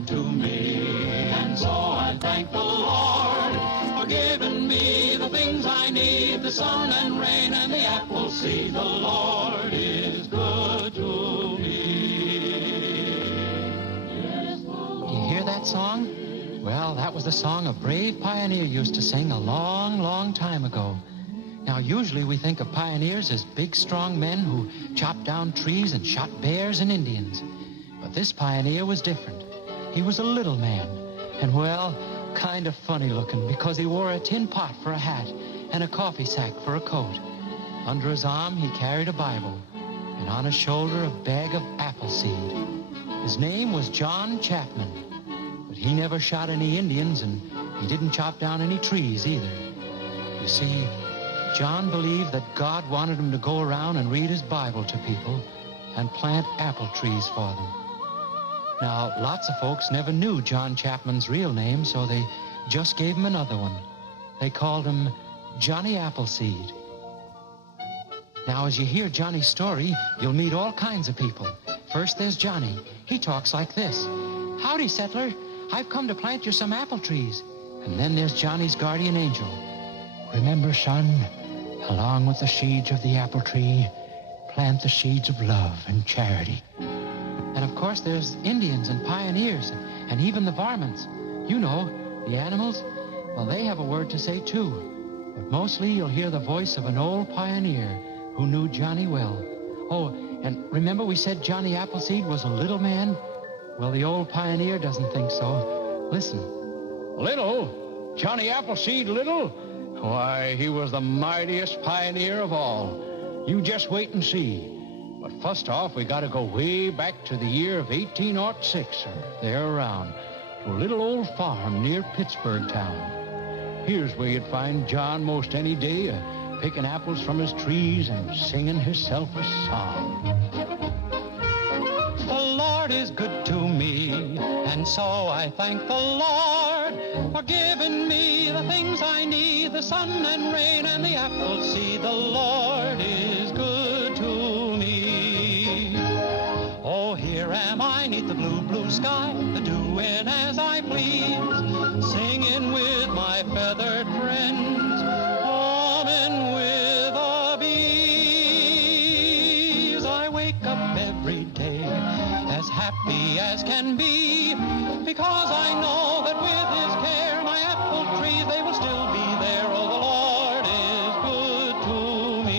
good to me. And so I thank the Lord for giving me the things I need, the sun and rain and the apple seed. The Lord is good to me. You hear that song? Well, that was the song a brave pioneer used to sing a long, long time ago. Now, usually we think of pioneers as big, strong men who chopped down trees and shot bears and Indians. But this pioneer was different. He was a little man, and, well, kind of funny looking because he wore a tin pot for a hat and a coffee sack for a coat. Under his arm, he carried a Bible, and on his shoulder, a bag of Appleseed. His name was John Chapman, but he never shot any Indians, and he didn't chop down any trees either. You see, John believed that God wanted him to go around and read his Bible to people and plant apple trees for them. Now, lots of folks never knew John Chapman's real name, so they just gave him another one. They called him Johnny Appleseed. Now, as you hear Johnny's story, you'll meet all kinds of people. First, there's Johnny. He talks like this. Howdy, settler. I've come to plant you some apple trees. And then there's Johnny's guardian angel. Remember, son, along with the seeds of the apple tree, plant the seeds of love and charity. And of course, there's Indians and pioneers and even the varmints. You know, the animals. Well, they have a word to say, too. But mostly you'll hear the voice of an old pioneer who knew Johnny well. Oh, and remember we said Johnny Appleseed was a little man? Well, the old pioneer doesn't think so. Listen. Little? Johnny Appleseed little? Why, he was the mightiest pioneer of all. You just wait and see. But first off, we got to go way back to the year of 1806, or there around, to a little old farm near Pittsburgh town. Here's where you'd find John most any day, picking apples from his trees and singing himself a song. The Lord is good to me, and so I thank the Lord for giving me the things I need, the sun and rain and the apple seed. The Lord is good to me. Oh, here am I neath the blue, blue sky, doing as I please, singing with my feathered friends, humming with the bees. I wake up every day as happy as can be, because I know that with his care my apple trees, they will still be there. Oh, the Lord is good to me.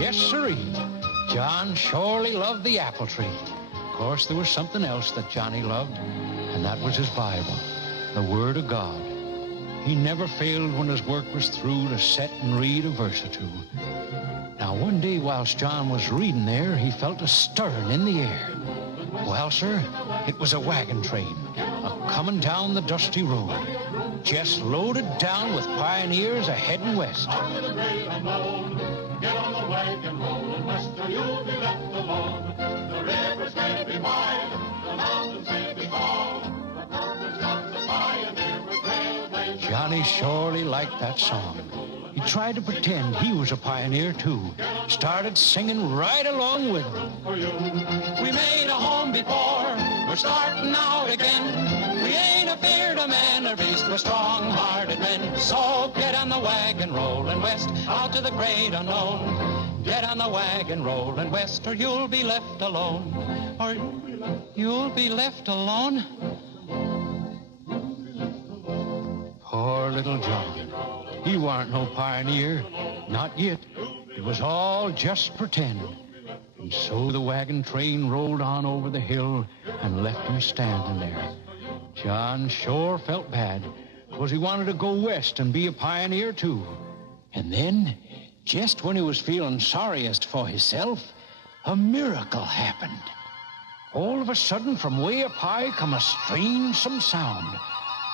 Yes, sirree. John surely loved the apple tree. Of course, there was something else that Johnny loved, and that was his Bible, the Word of God. He never failed when his work was through to sit and read a verse or two. Now, one day whilst John was reading there, he felt a stirring in the air. Well, sir, it was a wagon train a-coming down the dusty road, just loaded down with pioneers a-heading west. Get on the wagon, rolling west, or you'll be left alone. The rivers may be wide, the mountains may be tall, the purpose of the pioneer with railways. Johnny surely liked that song. He tried to pretend he was a pioneer, too. Started singing right along with them. We made a home before, we're starting out again. We ain't afeard of man or beast, we're strong-hearted men. So get on the wagon, rolling west, out to the great unknown. Get on the wagon, rolling west, or you'll be left alone. Or you'll be left alone? Poor little John. He warn't no pioneer, not yet. It was all just pretend. And so the wagon train rolled on over the hill and left him standing there. John sure felt bad, because he wanted to go west and be a pioneer too. And then, just when he was feeling sorriest for himself, a miracle happened. All of a sudden, from way up high come a strange some sound.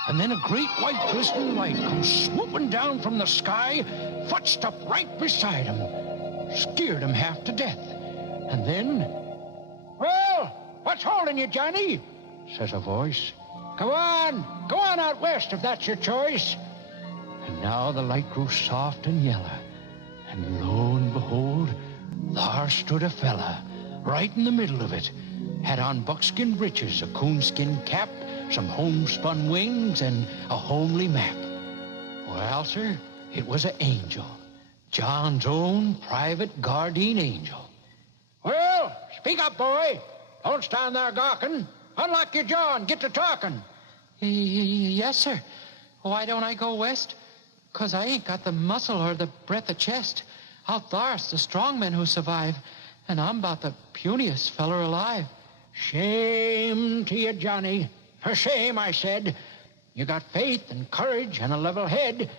And then a great white glistening light comes swooping down from the sky, fetched up right beside him. Scared him half to death. And then, well, What's holding you, Johnny? Says a voice. Go on out west if that's your choice. And now the light grew soft and yellow, and lo and behold, there stood a fella, right in the middle of it. Had on buckskin breeches, a coonskin cap, some homespun wings, and a homely map. Well, sir, it was an angel. John's own private guardian angel. Well, speak up, boy. Don't stand there gawking. Unlock your jaw and get to talking. Yes, sir. Why don't I go west? 'Cause I ain't got the muscle or the breadth of chest. Out there's the strong men who survive, and I'm about the puniest feller alive. Shame to you, Johnny. For shame, I said. You got faith and courage and a level head.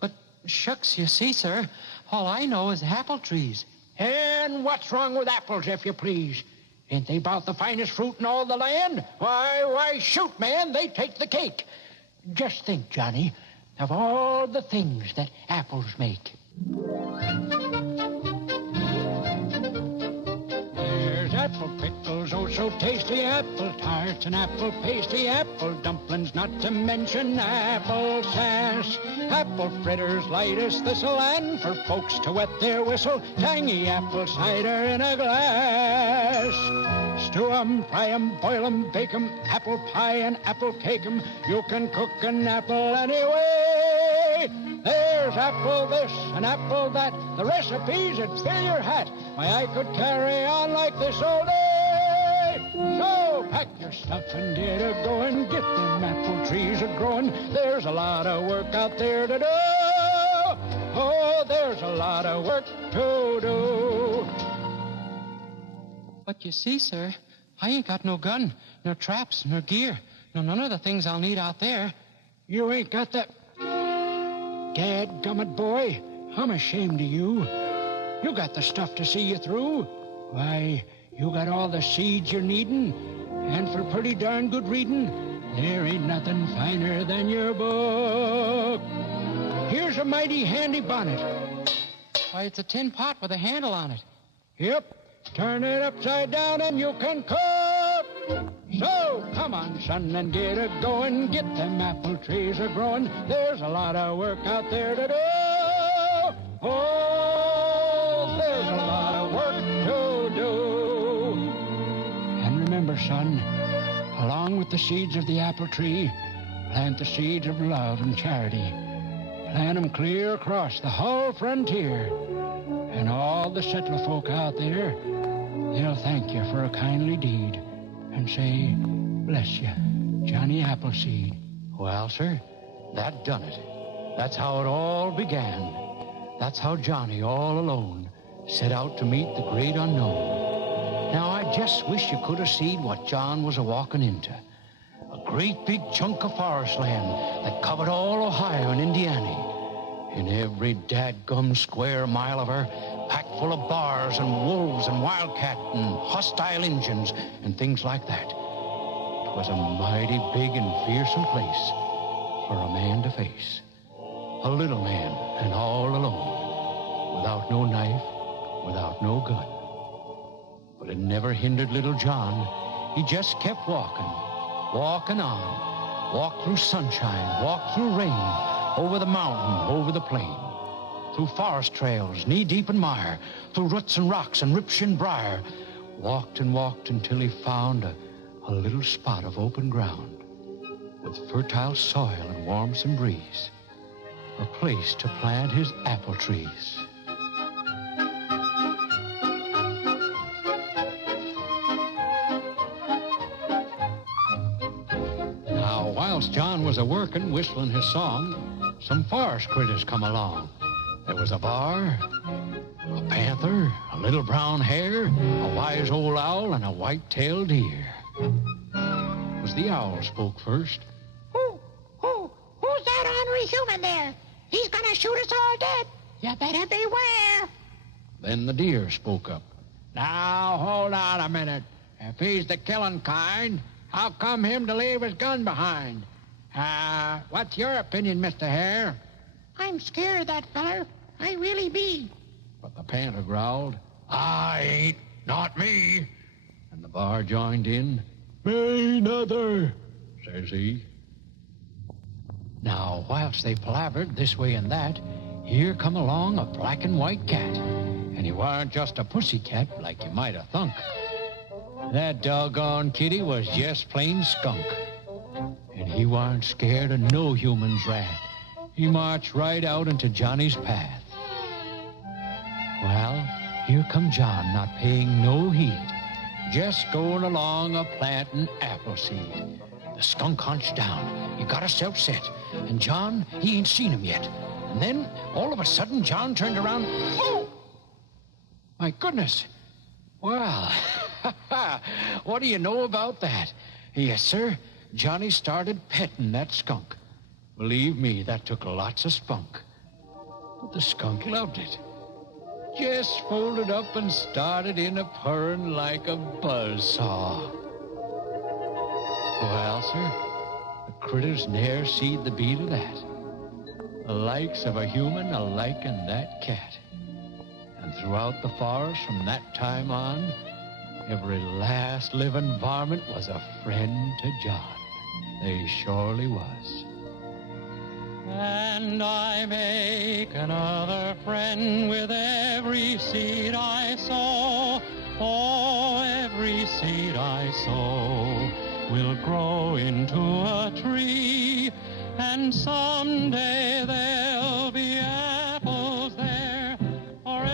But shucks, you see, sir, all I know is apple trees. And what's wrong with apples, if you please? Ain't they about the finest fruit in all the land? Why, shoot, man, they take the cake. Just think, Johnny, of all the things that apples make. There's apple pickles, oh so tasty, apple tarts and apple pasty, apple dumplings, not to mention apple sass. Apple fritters, light as thistle, and for folks to wet their whistle, tangy apple cider in a glass. Stew 'em, fry 'em, boil 'em, bake 'em, apple pie and apple cake 'em. You can cook an apple anyway. There's apple this and apple that. The recipes would fill your hat. Why, I could carry on like this all day. So pack your stuff and get a going. Get them apple trees a-growing. There's a lot of work out there to do. Oh, there's a lot of work to do. But you see, sir, I ain't got no gun, nor traps, nor gear, none of the things I'll need out there. You ain't got that... Dadgummit, boy, I'm ashamed of you. You got the stuff to see you through. Why, you got all the seeds you're needin', and for pretty darn good reading, there ain't nothing finer than your book. Here's a mighty handy bonnet. Why, it's a tin pot with a handle on it. Yep. Turn it upside down and you can cook. So, come on, son, and get a going. Get them apple trees a-growing. There's a lot of work out there to do. Oh, there's a lot of work to do. And remember, son, along with the seeds of the apple tree, plant the seeds of love and charity. Plant 'em clear across the whole frontier. And all the settler folk out there, they'll thank you for a kindly deed and say, bless you, Johnny Appleseed. Well, sir, that done it. That's how it all began. That's how Johnny, all alone, set out to meet the great unknown. Now, I just wish you could have seen what John was a-walking into. A great big chunk of forest land that covered all Ohio and Indiana. In every dadgum square mile of her, packed full of bars and wolves and wildcat and hostile Injuns and things like that. It was a mighty big and fearsome place for a man to face. A little man and all alone, without no knife, without no gun. But it never hindered little John. He just kept walking on, walked through sunshine, walked through rain, over the mountain, over the plain, through forest trails, knee-deep in mire, through roots and rocks and ripshin briar, walked and walked until he found a little spot of open ground with fertile soil and warmsome breeze, a place to plant his apple trees. Now, whilst John was a-working, whistling his song, some forest critters come along. There was a bar, a panther, a little brown hare, a wise old owl, and a white-tailed deer. It was the owl spoke first. Who's that ornery human there? He's gonna shoot us all dead. You better beware. Then the deer spoke up. Now, hold on a minute. If he's the killing kind, how come him to leave his gun behind? What's your opinion, Mr. Hare? I'm scared of that feller. I really be. But the panther growled, I ain't, not me. And the bar joined in. "Me another," says he. Now, whilst they palavered this way and that, here come along a black and white cat. And he warn't just a pussy cat like you might have thunk. That doggone kitty was just plain skunk. And he warn't scared of no human's wrath. He marched right out into Johnny's path. Well, here come John, not paying no heed, just going along a-planting Appleseed. The skunk hunched down. He got himself set. And John, he ain't seen him yet. And then, all of a sudden, John turned around. Oh! My goodness. Well, what do you know about that? Yes, sir. Johnny started petting that skunk. Believe me, that took lots of spunk. But the skunk loved it. Just folded up and started in a purring like a buzzsaw. Well, sir, the critters ne'er seed the beat of that. The likes of a human a-liking that cat. And throughout the forest from that time on, every last living varmint was a friend to John. They surely was. And I make another friend with every seed I sow. Oh, every seed I sow will grow into a tree, and someday there'll be apples there for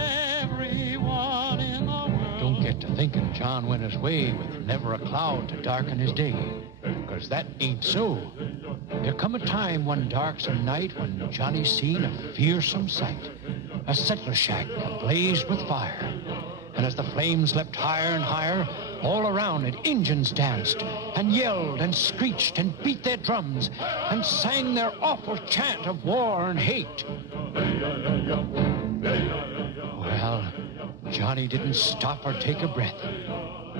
everyone in the world. Don't get to thinking John went his way with never a cloud to darken his day, 'cause that ain't so. There come a time one darksome night when Johnny seen a fearsome sight, a settler shack ablaze with fire. And as the flames leapt higher and higher, all around it Injuns danced and yelled and screeched and beat their drums and sang their awful chant of war and hate. Well, Johnny didn't stop or take a breath.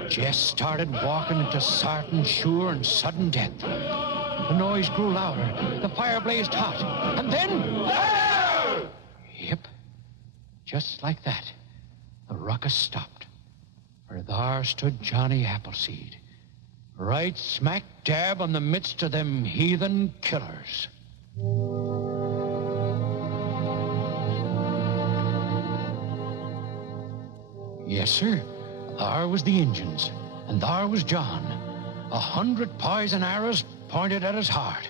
Just started walking into sartin, sure, and sudden death. The noise grew louder, the fire blazed hot, and then... Yep, just like that. The ruckus stopped, for there stood Johnny Appleseed, right smack dab in the midst of them heathen killers. Yes, sir, there was the Injuns, and there was John, 100 poison arrows pointed at his heart,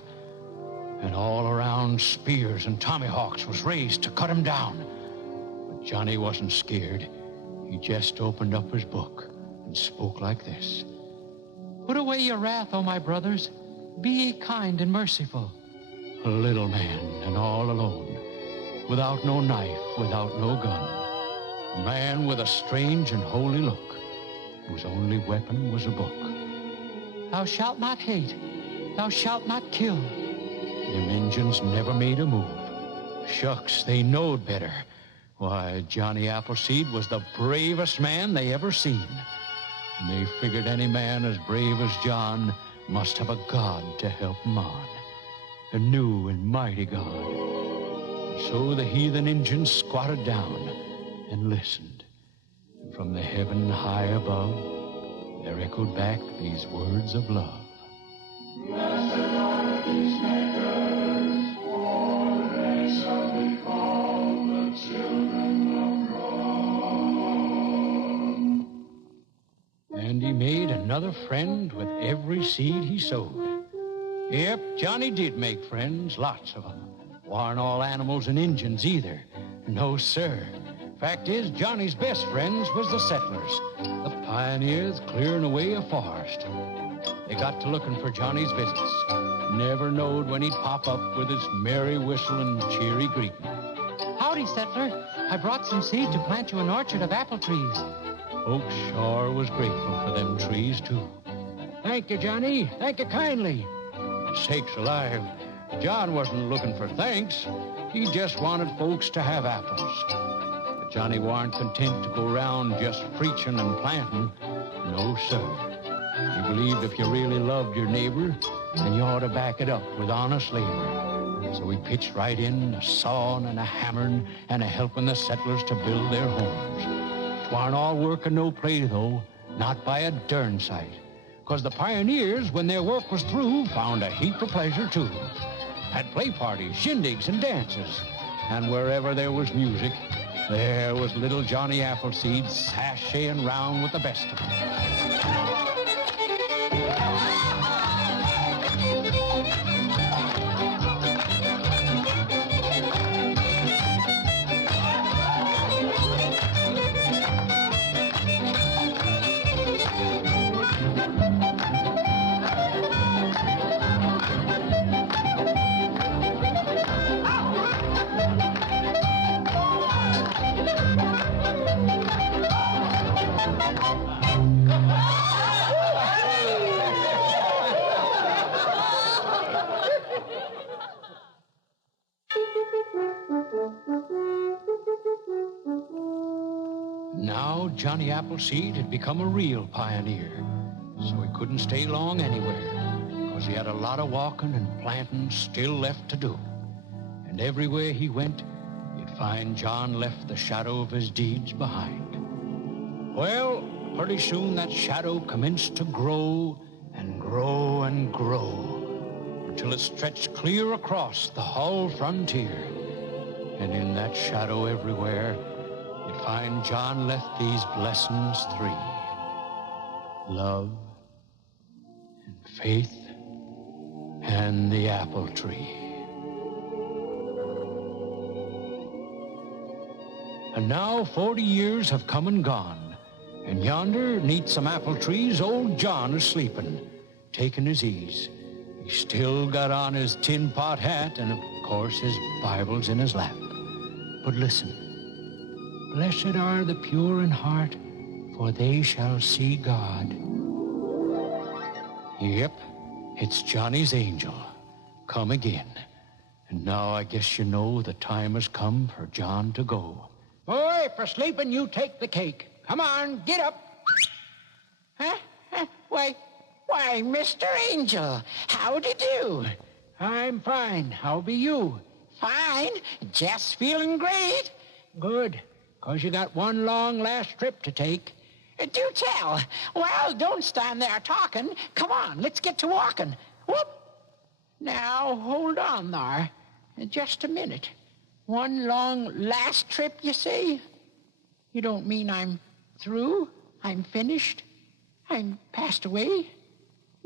and all around spears and tomahawks was raised to cut him down. But Johnny wasn't scared. He just opened up his book and spoke like this. Put away your wrath, O my brothers. Be ye kind and merciful. A little man and all alone, without no knife, without no gun. A man with a strange and holy look, whose only weapon was a book. Thou shalt not hate. Thou shalt not kill. Them Injuns never made a move. Shucks, they knowed better. Why, Johnny Appleseed was the bravest man they ever seen. And they figured any man as brave as John must have a God to help him on. A new and mighty God. And so the heathen Injuns squatted down and listened. And from the heaven high above, there echoed back these words of love. Blessed are peacemakers, for they shall be called the children of God. And he made another friend with every seed he sowed. Yep, Johnny did make friends, lots of them. Warn't all animals and Injuns either. No, sir. Fact is, Johnny's best friends was the settlers, the pioneers clearing away a forest. They got to looking for Johnny's visits. Never knowed when he'd pop up with his merry whistle and cheery greeting. Howdy, settler. I brought some seed to plant you an orchard of apple trees. Folks sure was grateful for them trees, too. Thank you, Johnny. Thank you kindly. Sakes alive, John wasn't looking for thanks. He just wanted folks to have apples. But Johnny warn't content to go around just preaching and planting. No, sir. He believed if you really loved your neighbor, then you ought to back it up with honest labor. So he pitched right in, a sawing and a hammering and a helping the settlers to build their homes. 'Twarn't all work and no play, though. Not by a darn sight. 'Cause the pioneers, when their work was through, found a heap of pleasure, too. Had play parties, shindigs, and dances. And wherever there was music, there was little Johnny Appleseed sashaying round with the best of them. Now Johnny Appleseed had become a real pioneer, so he couldn't stay long anywhere, because he had a lot of walking and planting still left to do. And everywhere he went, you'd find John left the shadow of his deeds behind. Well, pretty soon that shadow commenced to grow and grow and grow, until it stretched clear across the whole frontier. And in that shadow everywhere, you'd find John left these blessings 3. Love, and faith, and the apple tree. And now 40 years have come and gone, and yonder, 'neath some apple trees, old John is sleeping, taking his ease. He's still got on his tin pot hat, and of course his Bible's in his lap. But listen. Blessed are the pure in heart, for they shall see God. Yep, it's Johnny's angel, come again. And now I guess you know the time has come for John to go. Boy, for sleeping, you take the cake. Come on, get up. Huh? Why, Mr. Angel, how do you do? I'm fine. How be you? Fine, just feeling great. Good, 'cause you got one long last trip to take. Do tell. Well, don't stand there talking. Come on, let's get to walking. Whoop. Now, hold on there. Just a minute. One long last trip, you say? You don't mean I'm through? I'm finished? I'm passed away?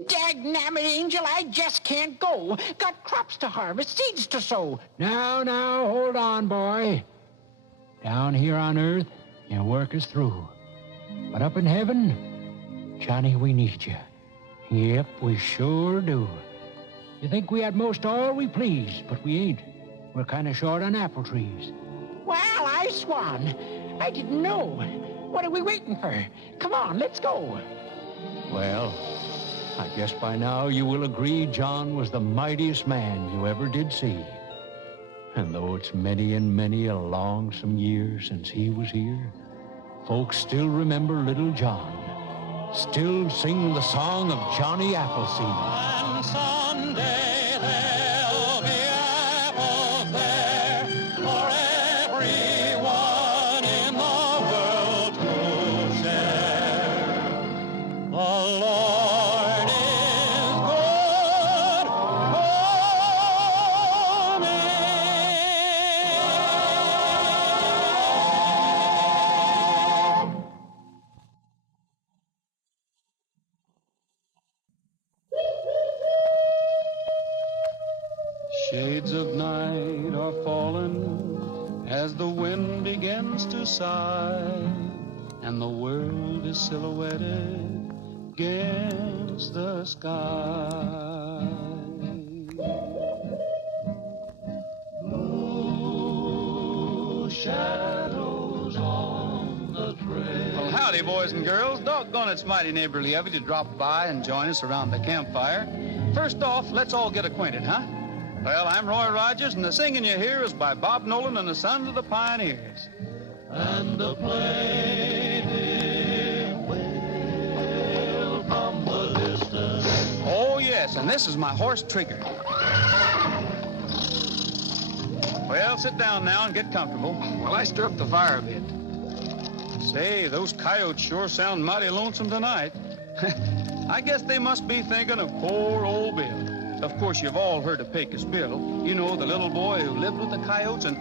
Dagnabbit, Angel, I just can't go. Got crops to harvest, seeds to sow. Now, hold on, boy. Down here on earth, your work is through. But up in heaven, Johnny, we need you. Yep, we sure do. You think we had most all we please, but we ain't. We're kind of short on apple trees. Well, I swan. I didn't know. What are we waiting for? Come on, let's go. Well, I guess by now you will agree John was the mightiest man you ever did see. And though it's many and many a longsome year since he was here, folks still remember little John, still sing the song of Johnny Appleseed. And someday there'll be apples there for everyone in the world to share. The Lord is good for me. Shades of night are falling as the wind begins to sigh, and the world is silhouetted against the sky. Blue shadows on the trail. Well, howdy, boys and girls. Doggone, it's mighty neighborly of you to drop by and join us around the campfire. First off, let's all get acquainted, huh? Well, I'm Roy Rogers, and the singing you hear is by Bob Nolan and the Sons of the Pioneers. And the plaintive wail from the distance. Oh, yes, and this is my horse, Trigger. Well, sit down now and get comfortable while I stir up the fire a bit. Say, those coyotes sure sound mighty lonesome tonight. I guess they must be thinking of poor old Bill. Of course, you've all heard of Pecos Bill. You know, the little boy who lived with the coyotes and...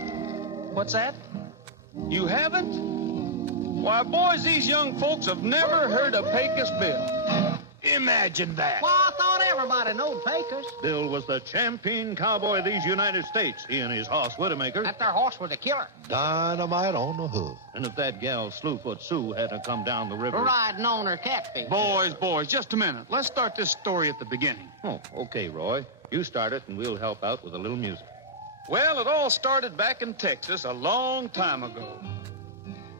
What's that? You haven't? Why, boys, these young folks have never heard of Pecos Bill. Imagine that. Well, I thought everybody knowed Pecos. Bill was the champion cowboy of these United States. He and his horse, Widowmaker. That their horse was a killer. Dynamite on the hoof. And if that gal, Slewfoot Sue, hadn't come down the river... Riding on her catfish. Boys, just a minute. Let's start this story at the beginning. Oh, okay, Roy. You start it, and we'll help out with a little music. Well, it all started back in Texas a long time ago.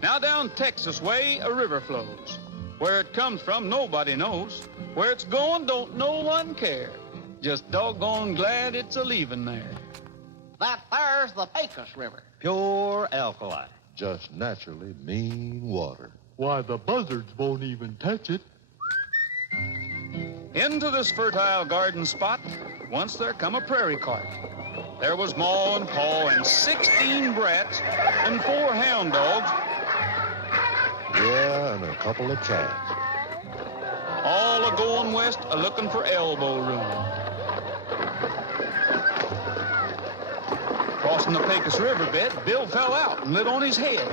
Now down Texas way, a river flows. Where it comes from, nobody knows. Where it's going, don't no one care. Just doggone glad it's a-leaving there. That there's the Pecos River. Pure alkali. Just naturally mean water. Why, the buzzards won't even touch it. Into this fertile garden spot, once there come a prairie cart. There was Ma and Pa and 16 brats and 4 hound dogs. Yeah, and a couple of cats. All a-going west a-looking for elbow room. Crossing the Pecos River bed, Bill fell out and lit on his head.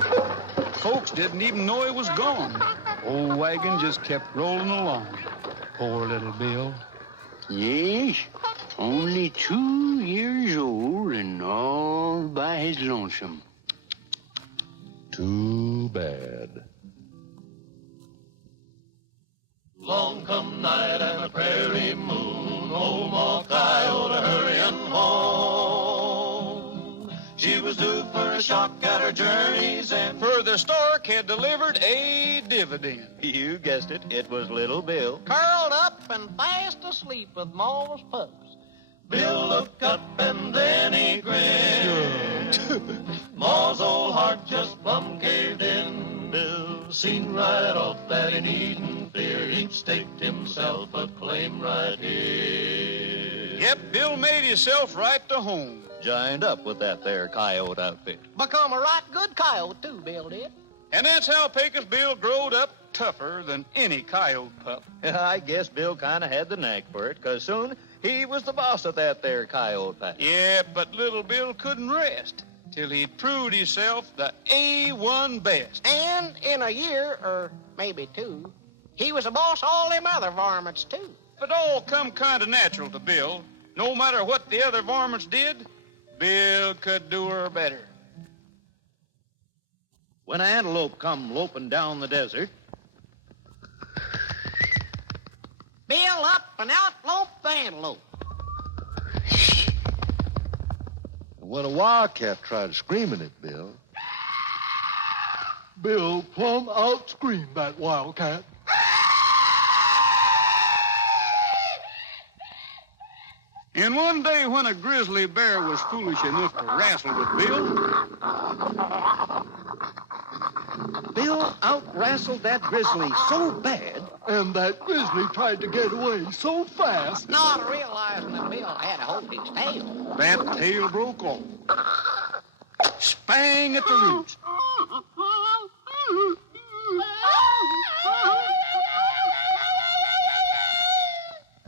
Folks didn't even know he was gone. Old wagon just kept rolling along. Poor little Bill. Yes, only 2 years old and all by his lonesome. Too bad. Long come night and a prairie moon, old Ma Coyote hurrying home. She was due for a shock at her journey's end. Further Stark had delivered a dividend. You guessed it. It was little Bill. Curled up and fast asleep with Ma's pups. Bill looked up and then he grinned. Ma's old heart just plumb caved in. Bill seen right off that he needn't fear. He'd staked himself a claim right here. Yep, Bill made himself right to home. Joined up with that there coyote outfit. Become a right good coyote, too, Bill did. And that's how Pecos Bill growed up tougher than any coyote pup. I guess Bill kind of had the knack for it, because soon he was the boss of that there coyote pack. Yeah, but little Bill couldn't rest till he'd proved himself the A1 best. And in a year, or maybe 2, he was a boss of all them other varmints, too. It all come kind of natural to Bill. No matter what the other varmints did, Bill could do her better. When an antelope come loping down the desert, Bill up and out loped the antelope. And when a wildcat tried screaming at Bill, Bill plumb out-screamed that wildcat. And one day when a grizzly bear was foolish enough to wrestle with Bill out-wrestled that grizzly so bad. And that grizzly tried to get away so fast. Not realizing that Bill had to hold his tail. that tail broke off. Spang at the roots.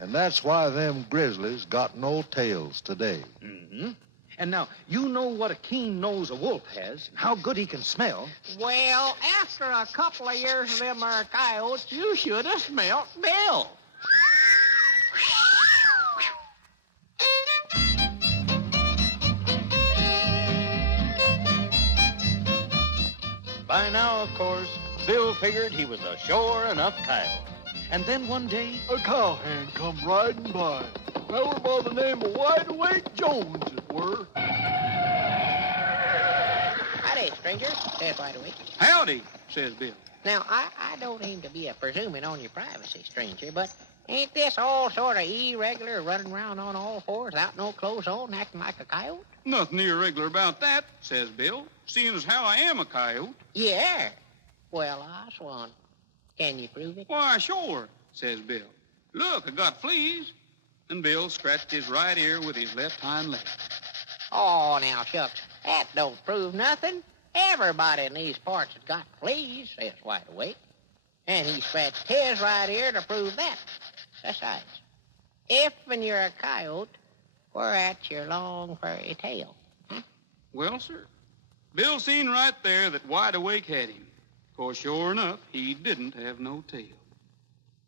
and that's why them grizzlies got no tails today. Mm-hmm. And now, you know what a keen nose a wolf has, and how good he can smell. Well, after a couple of years of them there coyotes, you should have smelt Bill. By now, of course, Bill figured he was a sure enough coyote. And then one day... A cowhand come riding by. Feller by the name of Wide Awake Jones, it were. Howdy, stranger, says Wide Awake. Howdy, says Bill. Now, I don't aim to be a presuming on your privacy, stranger, but ain't this all sort of irregular, running around on all fours without no clothes on, acting like a coyote? Nothing irregular about that, says Bill, seeing as how I am a coyote. Yeah. Well, I swan. Can you prove it? Why, sure, says Bill. Look, I got fleas. And Bill scratched his right ear with his left hind leg. Oh, now, shucks, that don't prove nothing. Everybody in these parts has got fleas, says Wide Awake. And he scratched his right ear to prove that. Besides, if when you're a coyote, we're at your long furry tail. Well, sir, Bill seen right there that Wide Awake had him. Of course, sure enough, he didn't have no tail.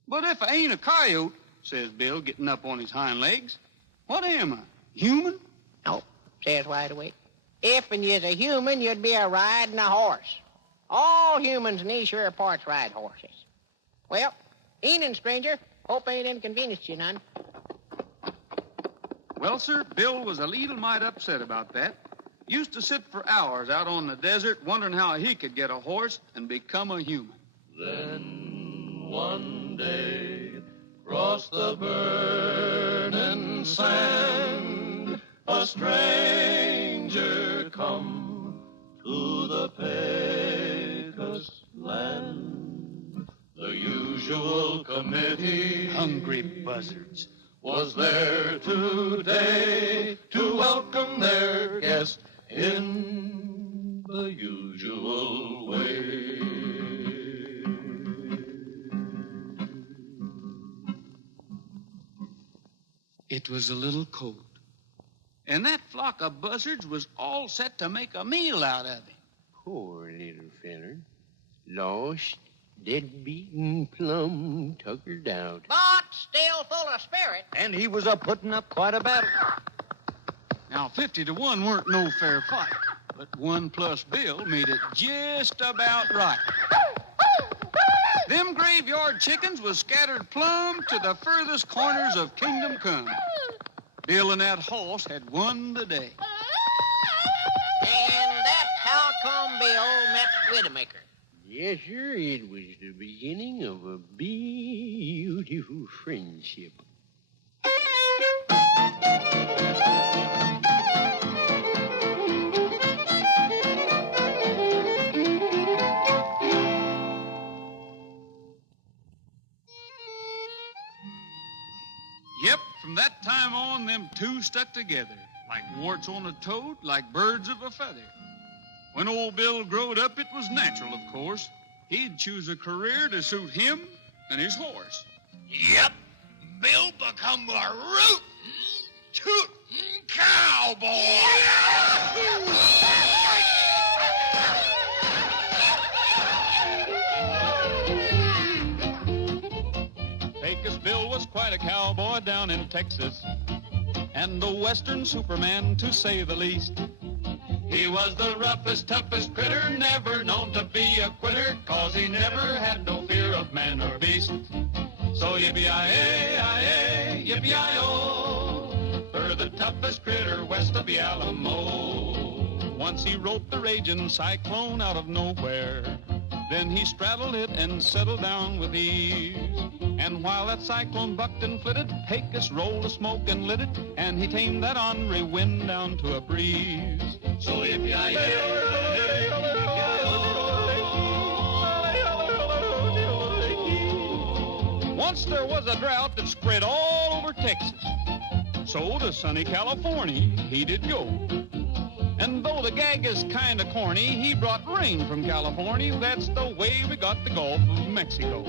But if I ain't a coyote, says Bill, getting up on his hind legs, what am I, human? No, says Wide Awake. If and you's a human, you'd be a riding a horse. All humans in these here parts ride horses. Well, evening, stranger. Hope I ain't inconvenienced you none. Well, sir, Bill was a little mite upset about that. Used to sit for hours out on the desert wondering how he could get a horse and become a human. Then one day, across the burning sand, a stranger come to the Pecos land. The usual committee, Hungry buzzards, was there today to welcome their guest in the usual way. It was a little cold. And that flock of buzzards was all set to make a meal out of him. Poor little feller. Lost, dead-beaten, plumb tuckered out. But still full of spirit. And he was putting up quite a battle. Now, 50-1 weren't no fair fight, but 1 plus Bill made it just about right. Them graveyard chickens was scattered plumb to the furthest corners of Kingdom Come. Bill and that horse had won the day. And that's how come Bill met Widowmaker. Yes, sir, it was the beginning of a beautiful friendship. Yep, from that time on, them two stuck together, like warts on a toad, like birds of a feather. When old Bill growed up, it was natural, of course. He'd choose a career to suit him and his horse. Yep, Bill become a rootin', tootin' cowboy. Pecos Bill was quite a cowboy down in Texas, and a western superman, to say the least. He was the roughest, toughest critter, never known to be a quitter, 'cause he never had no fear of man or beast. So yippee-yi-yi, yippee-yi-o, for the toughest critter west of the Alamo. Once he wrote the raging cyclone out of nowhere. Then he straddled it and settled down with ease. And while that cyclone bucked and flitted, Pecos rolled the smoke and lit it, and he tamed that ornery wind down to a breeze. So yippee-yi-yi, yippee-yi-o. Once there was a drought that spread all over Texas. So to sunny California he did go. And though the gag is kind of corny, he brought rain from California. That's the way we got the Gulf of Mexico.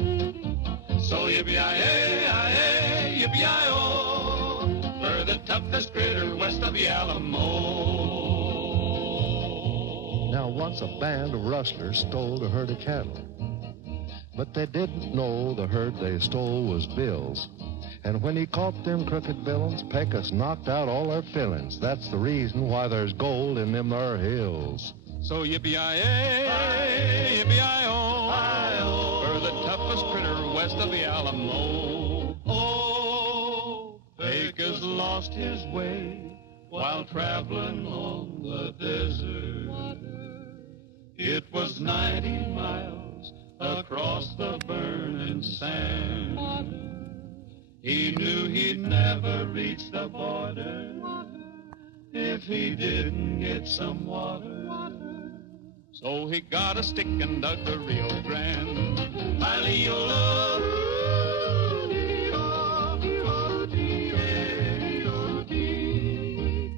So yippee-yi-yi, yippee-yi-o, for the toughest critter west of the Alamo. Now, once a band of rustlers stole a herd of cattle. But they didn't know the herd they stole was Bill's. And when he caught them crooked villains, Pecos knocked out all their fillings. That's the reason why there's gold in them there hills. So yippee-yi-yi, yippee-yi-o, for the toughest critter west of the Alamo. Oh, Pecos lost his way while traveling on the desert. It was 90 miles across the burning sand. He knew he'd never reach the border if he didn't get some water. So he got a stick and dug the Rio Grande.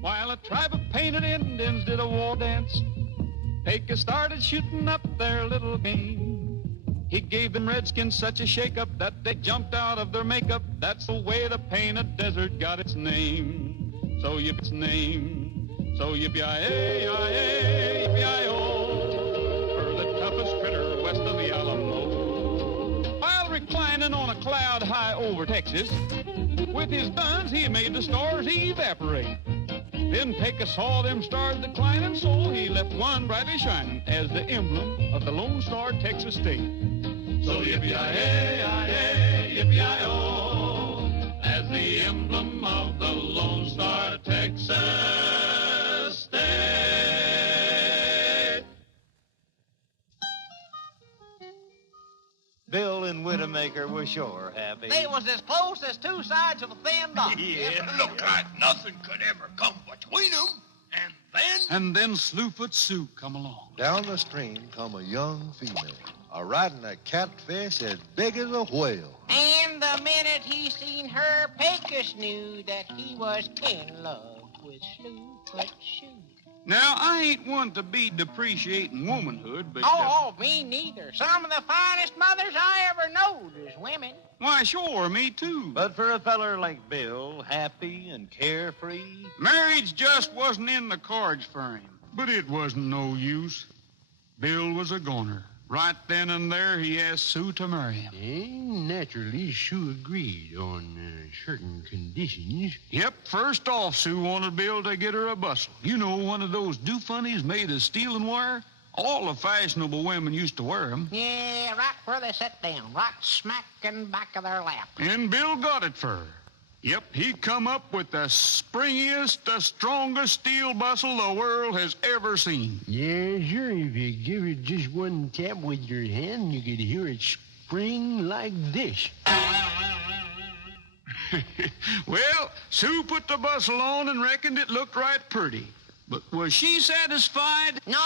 While a tribe of painted Indians did a war dance, Pecos started shooting up their little game. He gave them redskins such a shake-up that they jumped out of their makeup. That's the way the Painted Desert got its name. So yippee-yi-yi-yi-yi-yi-o, for the toughest critter west of the Alamo. While reclining on a cloud high over Texas, with his guns he made the stars evaporate. Then Pecos saw them stars declining, so he left one brightly shining as the emblem of the Lone Star, Texas state. So yippee-yi-yi-yi-yi, yippee-yi-o, as the emblem of the Lone Star, Texas state. Bill and Widowmaker were sure happy. They was as close as two sides of a thin dot. It looked like nothing could ever come between them. And then Slewfoot Sue come along. Down the stream come a young female, riding a catfish as big as a whale. And the minute he seen her, Pecos knew that he was in love with Slewfoot Sue. Now, I ain't one to be depreciating womanhood, but... Oh, me neither. Some of the finest mothers I ever knowed is women. Why, sure, me too. But for a feller like Bill, happy and carefree... Marriage just wasn't in the cards for him. But it wasn't no use. Bill was a goner. Right then and there, he asked Sue to marry him. And naturally, Sue agreed on certain conditions. Yep, first off, Sue wanted Bill to get her a bustle. You know, one of those do-funnies made of steel and wire? All the fashionable women used to wear them. Yeah, right where they sit down, right smack in back of their lap. And Bill got it for her. Yep, he come up with the springiest, the strongest steel bustle the world has ever seen. Yeah, sure, if you give it just one tap with your hand, you could hear it spring like this. Well, Sue put the bustle on and reckoned it looked right pretty. But was she satisfied? No,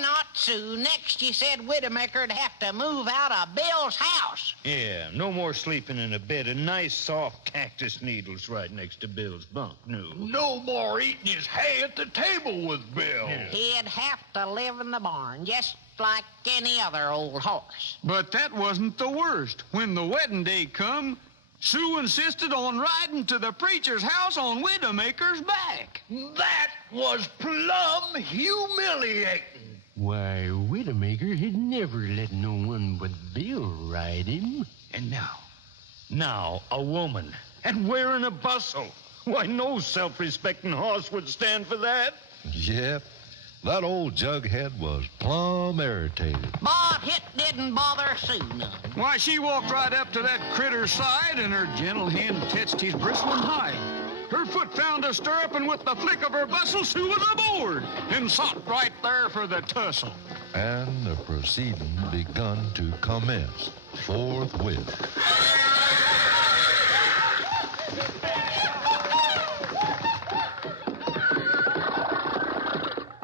not Sue. Next, she said Widowmaker'd have to move out of Bill's house. Yeah, no more sleeping in a bed of nice, soft cactus needles right next to Bill's bunk, no. No more eating his hay at the table with Bill. He'd have to live in the barn, just like any other old horse. But that wasn't the worst. When the wedding day come, Sue insisted on riding to the preacher's house on Widowmaker's back. That was plumb humiliating. Why, Widowmaker had never let no one but Bill ride him. And now, a woman, and wearing a bustle. Why, no self-respecting horse would stand for that. Yep, that old jughead was plumb irritated. But it didn't bother Sue none. Why, she walked right up to that critter's side, and her gentle hand touched his bristling hide. Her foot found a stirrup, and with the flick of her bustle, Sue was aboard, and sot right there for the tussle. And the proceeding begun to commence forthwith.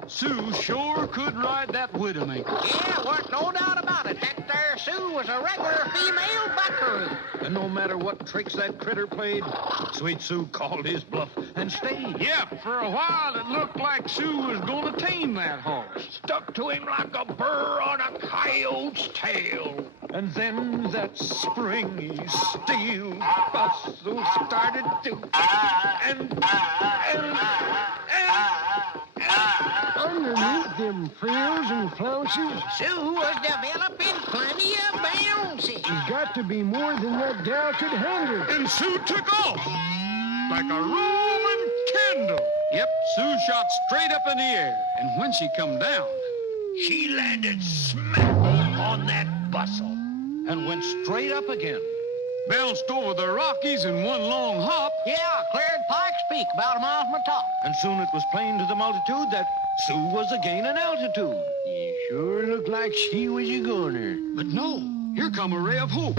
Sue sure could ride that Widowmaker. Yeah, wasn't no doubt about it. That there Sue was a regular female buckaroo. And no matter what tricks that critter played, Sweet Sue called his bluff and stayed. Yep, for a while it looked like Sue was going to tame that horse. Stuck to him like a burr on a coyote's tail. And then that springy steel bustle started to... Underneath them frills and flounces, Sue was developing plenty of bounces. there's got to be more than that gal could handle. And Sue took off like a Roman candle. Yep, Sue shot straight up in the air, and when she come down, She landed smack on that bustle. and went straight up again. bounced over the Rockies in one long hop. Yeah, cleared Pikes Peak about a mile from the top. And soon it was plain to the multitude that Sue was a gaining altitude. It sure looked like she was a goner. But no, here come a ray of hope.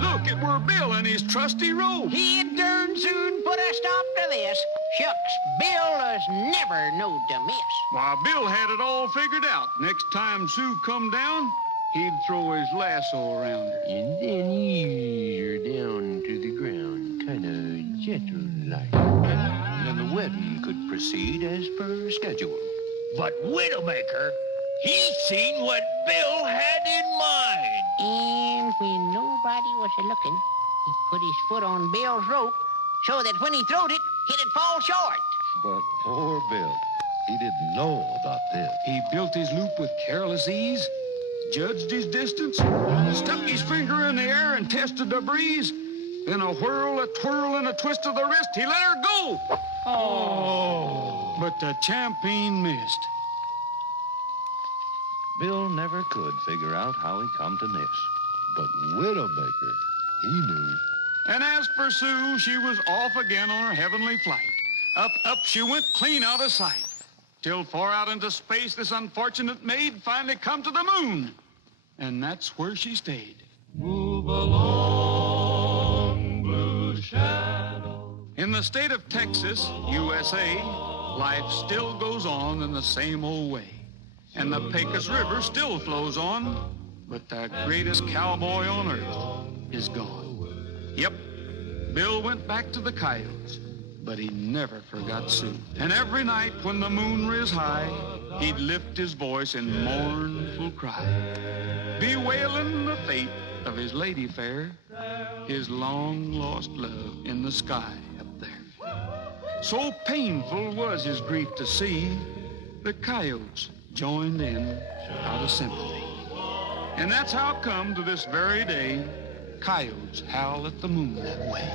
Look, it were Bill in his trusty robe. He'd darn soon put a stop to this. Shucks, Bill was never knowed to miss. Why, Bill had it all figured out. Next time Sue come down, he'd throw his lasso around her. And then ease her down to the ground, kind of gentle-like. And then the wedding could proceed as per schedule. But Widowmaker He seen what Bill had in mind. And when nobody was looking, he put his foot on Bill's rope so that when he throwed it, it'd fall short. But poor Bill, he didn't know about this. He built his loop with careless ease, judged his distance, stuck his finger in the air and tested the breeze. Then a whirl, a twirl, and a twist of the wrist, he let her go. Oh, but the champagne missed. Bill never could figure out how he come to miss. But Widowmaker, he knew. And as for Sue, she was off again on her heavenly flight. Up, up she went, clean out of sight. Till far out into space, this unfortunate maid finally come to the moon. And that's where she stayed. Move along, blue shadow. In the state of Texas, USA, life still goes on in the same old way. And the Pecos River still flows on, but the greatest cowboy on earth is gone. Yep, Bill went back to the coyotes, but he never forgot Sue. And every night when the moon rose high, he'd lift his voice in mournful cry, bewailing the fate of his lady fair, his long-lost love in the sky up there. So painful was his grief to see, the coyotes joined in out of sympathy. And that's how come to this very day, coyotes howl at the moon that way.